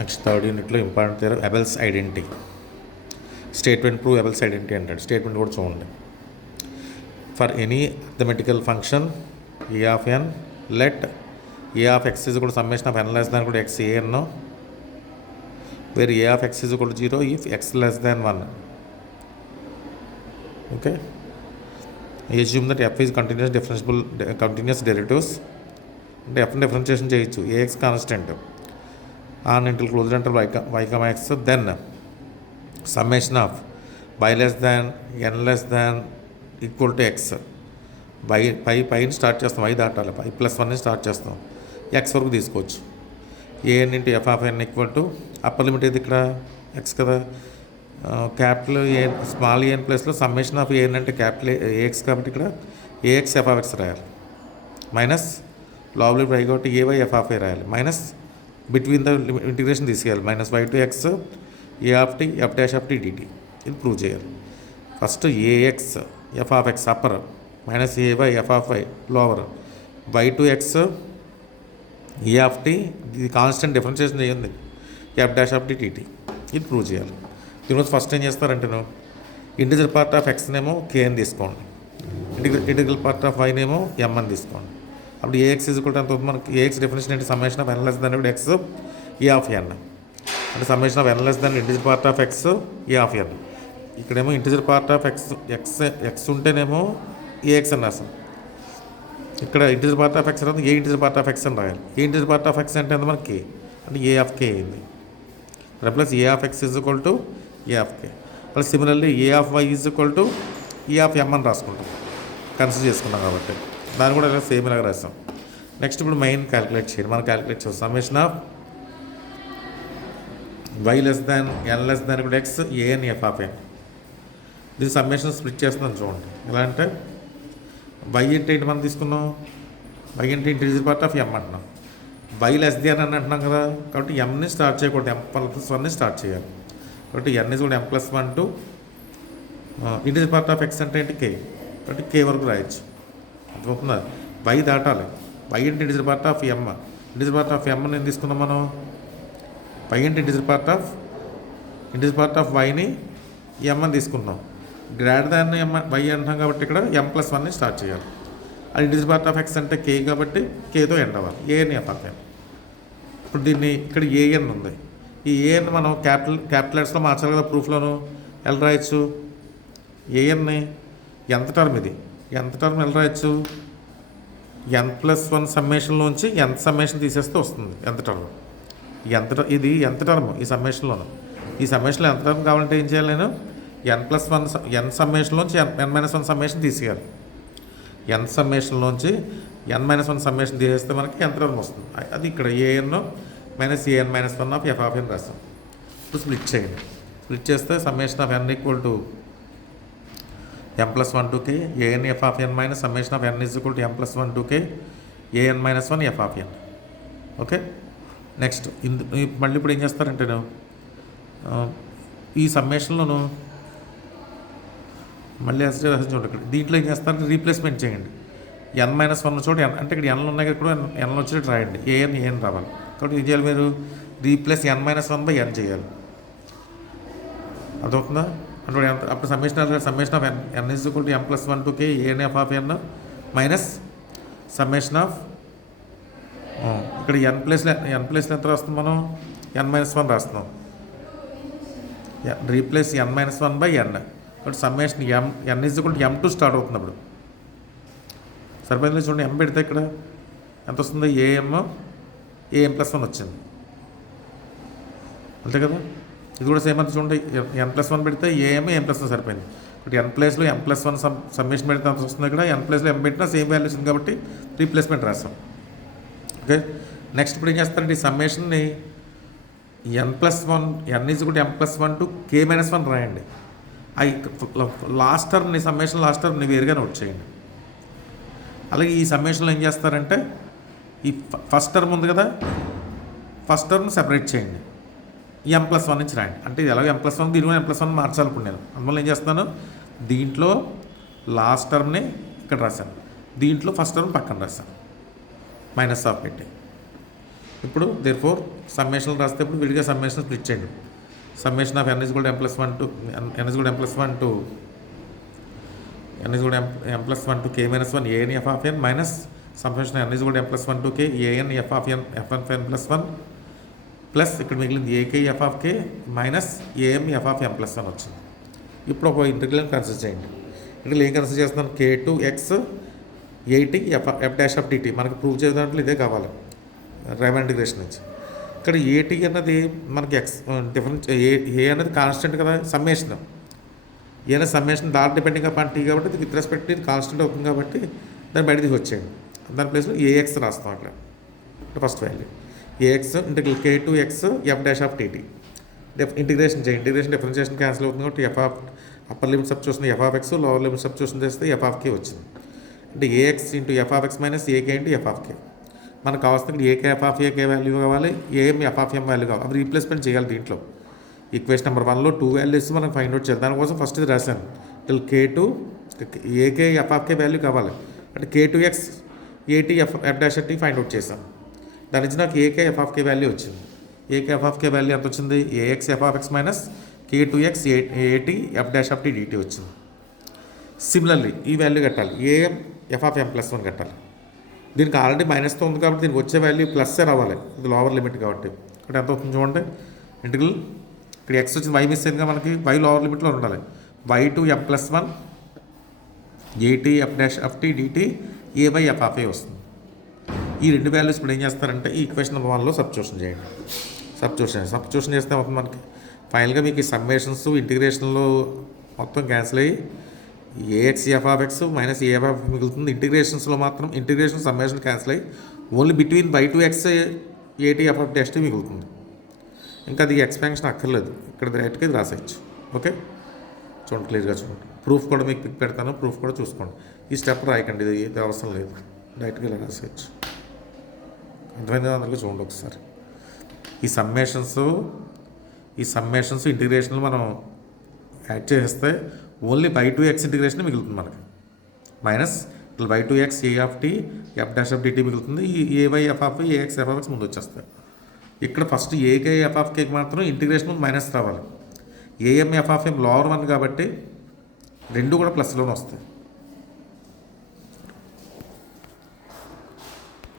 Next third యూనిట్లో important theorem Abel's identity. Statement prove Abel's identity అంటాడు. Statement కూడా చూడండి. For any arithmetical function a of n let a of x is కూడా summation of n less than కూడా X a n where a of x is కూడా 0 if x less than 1. Okay, assume that f is continuous derivatives. అంటే ఎఫ్ని differentiation చేయొచ్చు. A x constant on ఇంటిల్ closed interval y, x, then summation of y less than n less than equal to x. పైని start చేస్తాం, y దాటాలి, y+1 start చేస్తాం, x వరకు తీసుకోవచ్చు. A n into f of n equal to upper limit ఏది ఇక్కడ x కదా, capital a small a n ప్లేస్లో సమ్మేషన్ ఆఫ్ ఏఎన్ అంటే క్యాపిటల్ ఏఎక్స్ కాబట్టి ఇక్కడ ఏఎక్స్ ఎఫ్ ఆఫ్ ఎక్స్ రాయాలి, మైనస్ లోపలి వై కాబట్టి ఏవై ఎఫ్ ఆఫ్ ఏ రాయాలి, మైనస్ బిట్వీన్ ద ఇంటిగ్రేషన్ తీసేయాలి, minus y to x a of t f dash of t d t. ఇది prove చేయాలి. First a x F of x upper minus a y f of y lower, y to x a of t ఇది constant differentiation చేయండి f dash of t t t. ఇది prove చేయాలి. దీనివల్ల first ఏం చేస్తారంటేను integer part of ఎక్స్నేమో k అని తీసుకోండి, ఇంటిగ్రల్ పార్ట్ ఆఫ్ వైనేమో ఎం అని తీసుకోండి. అప్పుడు ఏఎక్స్ ఈజ్వల్ ఎంత అవుతుంది మనకి, ఏఎక్స్ డెఫినేషన్ అంటే summation of n less than x a of n అంటే summation of n less than integer part of x a of n. ఇక్కడేమో ఇంటిజర్ పార్ట్ ఆఫ్ ఎక్స్ ఉంటేనేమో ఏఎక్స్ అని రాస్తాం, ఇక్కడ ఇంటిజర్ పార్ట్ ఆఫ్ ఎక్స్ రాదు, a integer part of x అని రాయాలి. A integer part of x అంటే మనకి కే అంటే ఏ ఆఫ్ కే అయింది, plus a of x is equal to a of k. Plus similarly a of y is equal to a of ఎం అని రాసుకుంటాం, consider చేసుకున్నాం కాబట్టి దాన్ని కూడా ఇలా సేమ్ ఇలాగా రాస్తాం. నెక్స్ట్ ఇప్పుడు మెయిన్ క్యాలిక్యులేట్ చేయండి. మనం క్యాలిక్యులేట్ చేస్తాం summation of Y less than N less than కూడా X A N F of N. దీని సమ్మేషన్ స్ప్లిట్ చేస్తున్నాం చూడండి. ఎలా అంటే వై అంటే ఏంటి మనం తీసుకున్నాం, వై అంటే ఇంటిజర్ పార్ట్ ఆఫ్ ఎం అంటున్నాం, వై లెస్ దాన్ అని అంటున్నాం కదా, కాబట్టి ఎంని స్టార్ట్ చేయకూడదు, m+1 స్టార్ట్ చేయాలి. కాబట్టి ఎన్ ఇస్ కూడా m+1 to integer part of x అంటే ఏంటి కే, కాబట్టి కే వరకు రాయొచ్చు. అర్థమవుతుందా, వై దాటాలి, వై అంటే integer part of m, integer part of m నేను తీసుకున్నాం మనం, వై అంటే ఇంటిజర్ పార్ట్ ఆఫ్ వైని ఎమ్ అని తీసుకున్నాం, గ్రేటర్ దాన్ ఎమ్ వై అంటాం కాబట్టి ఇక్కడ m+1 స్టార్ట్ చేయాలి. అది ఇంటిజర్ పార్ట్ ఆఫ్ ఎక్స్ అంటే కే కాబట్టి కేతో ఎండ్ అవ్వాలి, ఏఎన్ ఎఫ్ ఆఫ్ ఎన్. ఇప్పుడు దీన్ని ఇక్కడ ఏఎన్ ఉంది, ఈ ఏఎన్ మనం క్యాపిటల్ లెటర్స్లో మార్చాలి కదా ప్రూఫ్లోను. ఎలా రాయొచ్చు ఏఎన్ని, ఎంత టర్మ్ ఇది, ఎంత టర్మ్ ఎలా రాయొచ్చు, n+1 సమ్మేషన్లోంచి ఎంత సమ్మేషన్ తీసేస్తే వస్తుంది ఎంత టర్మ్, ఇది ఎంత టర్మ్ ఈ సమ్మేషన్లోను. ఈ సమ్మేషన్లో ఎంత టర్మ్ కావాలంటే ఏం చేయాలి, నేను n+1 ఎన్ సమ్మేషన్లోంచి n-1 సమ్మేషన్ తీసేయాలి. n సమ్మేషన్లోంచి n-1 సమ్మేషన్ తీసేస్తే మనకి ఎంత టర్మ్ వస్తుంది, అది ఇక్కడ ఏఎన్ మైనస్ ఏఎన్-1 ఆఫ్ ఎఫ్ ఆఫ్ ఎన్ రాస్తాం. ఇప్పుడు స్ప్లిట్ చేయండి. స్ప్లిట్ చేస్తే summation of n equal to m+1 to k an f of n minus summation of n is equal to m+1 to k an-1 f of n. Okay, next మళ్ళీ ఇప్పుడు ఏం చేస్తారంటే ఈ సమ్మేషన్లోను మళ్ళీ చూడండి, ఇక్కడ దీంట్లో ఏం చేస్తారంటే రీప్లేస్మెంట్ చేయండి. n-1 చోట అంటే ఇక్కడ ఎన్లు ఉన్నాయి కూడా ఎన్లు వచ్చేటట్టు రాయండి, ఏఎన్ రావాలి. కాబట్టి ఏం చేయాలి మీరు, రీప్లేస్ n-1/n చేయాలి. అదవుతుందా అంటే అప్పుడు summation of n is equal to m+1 to k an f of n minus summation of ఇక్కడ n ప్లేస్లో ఎంత రాస్తున్నాం మనం, n-1 రాస్తున్నాం, రీప్లేస్ n-1/n. కాబట్టి summation n is equal to m2 start అవుతుంది. అప్పుడు సరిపోయింది చూడండి, m పెడితే ఇక్కడ ఎంత వస్తుంది, am+1 వచ్చింది అంతే కదా. ఇది కూడా సేమ్ అంత చూడండి, n+1 పెడితే am+1 సరిపోయింది. ఇప్పుడు n ప్లేస్లో m+1 సమ్మేషన్ పెడితే అంత వస్తుంది, ఇక్కడ n ప్లేస్లో m పెట్టినా సేమ్ వాల్యూ వచ్చింది కాబట్టి రీప్లేస్మెంట్ రాస్తాం. ఓకే, నెక్స్ట్ ఇప్పుడు ఏం చేస్తారంటే ఈ సమ్మేషన్ని n+1 n ఈజ్ కూడా m+1 to k-1 రాయండి. అవి లాస్ట్ టర్మ్ నీ సమ్మేషన్ లాస్ట్ టర్మ్ నీ వేరుగా నోట్ చేయండి. అలాగే ఈ సమ్మేషన్లో ఏం చేస్తారంటే ఈ ఫస్ట్ టర్మ్ ఉంది కదా, ఫస్ట్ టర్మ్ సెపరేట్ చేయండి, m+1 నుంచి రాయండి. అంటే ఇది ఎలాగో m+1 దీని m+1 మార్చాలనుకున్నాను నేను, అందువల్ల ఏం చేస్తాను, దీంట్లో లాస్ట్ టర్మ్ని ఇక్కడ రాశాను, దీంట్లో ఫస్ట్ టర్మ్ పక్కన రాశాను, మైనస్ ఆఫ్ పెట్టి. ఇప్పుడు దేర్ఫోర్ సమ్మేషన్ రాస్తే ఇప్పుడు విడిగా సమ్మేషన్ స్ప్లిట్ చేయండి. Summation of n is equal to m plus 1 to n is equal to m plus 1 to n is equal to m plus 1 to k minus 1 a n f of n minus summation n is equal to m plus 1 to k a n f of n f of n plus 1 plus ఇక్కడ మిగిలింది a k f of k minus a m f of m plus 1 వచ్చింది. ఇప్పుడు ఒక integral consider చేయండి. Integral ఏం consider చేస్తున్నాను, k to x a t f dash of d t. మనకి prove చేసే దాంట్లో ఇదే కావాలి రైమన్ ఇంటిగ్రేషన్ నుంచి. ఇక్కడ ఏటీ అన్నది మనకి ఎక్స్ డిఫరెన్స్, ఏ అనేది కాన్స్టెంట్ కదా, సమ్మేషన్ ఏ అనేది summation dot depending upon T కాబట్టి విత్ రెస్పెక్ట్ ఇది కాన్స్టెంట్ అవుతుంది కాబట్టి దాన్ని బయటకు వచ్చేయండి. దాని ప్లేస్లో ఏఎక్స్ రాస్తాం అట్లా. First value a x integral k to x f dash of t t. Integration చేయండి. ఇంటిగ్రేషన్ డిఫరెన్షియేషన్ క్యాన్సిల్ అవుతుంది కాబట్టి f of upper limit sub చూస్తుంది f of x, lower limit sub చూస్తుంది చేస్తే ఎఫ్ ఆఫ్ కే వచ్చింది. అంటే a x into f of X minus a k into f of k. మనకు కావాల్సింది a k f of a k value కావాలి, a m f of m value కావాలి. అవి రీప్లేస్మెంట్ చేయాలి దీంట్లో. ఈక్వేషన్ నెంబర్ 1లో 2 వాల్యూస్ మనం ఫైండ్ అవుట్ చేయాలి. దానికోసం ఫస్ట్ ఇది రాశాను. Till k to a k f of k value కావాలి అంటే కే టు ఎక్స్ ఏటీ f dash t find out చేశాను. దాని నుంచి నాకు a k f of k value వచ్చింది. A k f of k value ఎంత వచ్చింది, a x F of X minus k to X ఏటీ f dash of t d t వచ్చింది. సిమిలర్లీ ఈ వాల్యూ కట్టాలి, a m f of m plus 1 కట్టాలి. దీనికి ఆల్రెడీ మైనస్తో ఉంది కాబట్టి దీనికి వచ్చే వాల్యూ ప్లస్సే రావాలి, ఇది లోవర్ లిమిట్ కాబట్టి. ఇక్కడ ఎంత అవుతుంది చూడండి, ఇంటిగ్రల్ ఇక్కడ ఎక్స్ వచ్చింది, వై మిస్ అయిందిగా మనకి, వై లోవర్ లిమిట్లో ఉండాలి. Why to M plus 1 a t f dash of t d t a by f of a వస్తుంది. ఈ రెండు వాల్యూస్ ఇప్పుడు ఏం చేస్తారంటే ఈ ఈక్వేషన్ నెంబర్ 1లో సబ్స్టిట్యూషన్ చేయండి. సబ్స్టిట్యూషన్ చేస్తే మొత్తం మనకి ఫైనల్గా మీకు ఈ సమ్మేషన్స్ ఇంటిగ్రేషన్లో మొత్తం క్యాన్సిల్ అయ్యి A X F of X minus A F of మిగులుతుంది. ఇంటిగ్రేషన్స్లో మాత్రం ఇంటిగ్రేషన్ సమ్మేషన్ క్యాన్సిల్ అయ్యి only between Y to X ఏటీ ఎఫ్ ఆఫ్ టెస్ట్ మిగులుతుంది. ఇంకా అది ఎక్స్పాన్షన్ అక్కర్లేదు, ఇక్కడ డైరెక్ట్గా ఇది రాసేయచ్చు. ఓకే, చూడండి క్లియర్గా చూడండి. ప్రూఫ్ కూడా మీకు పిక్ పెడతాను, ప్రూఫ్ కూడా చూసుకోండి. ఈ స్టెప్ రాయకండి, ఇది అవసరం లేదు, డైరెక్ట్గా ఇలా రాసేయచ్చు. అర్థమైంది అందరికీ చూడండి ఒకసారి. ఈ సమ్మేషన్స్ ఇంటిగ్రేషన్లు మనం యాడ్ చేస్తే only by to x integration మిగులుతుంది మనకి, minus by to x a of t f dash of d t మిగులుతుంది. ఈ a by f of a x F of x ముందు వచ్చేస్తాయి. ఇక్కడ ఫస్ట్ ఏకే ఎఫ్ ఆఫ్ కేకి మాత్రం ఇంటిగ్రేషన్ ముందు మైనస్ రావాలి. A m f of m lower 1 కాబట్టి రెండు కూడా ప్లస్లోనే వస్తాయి.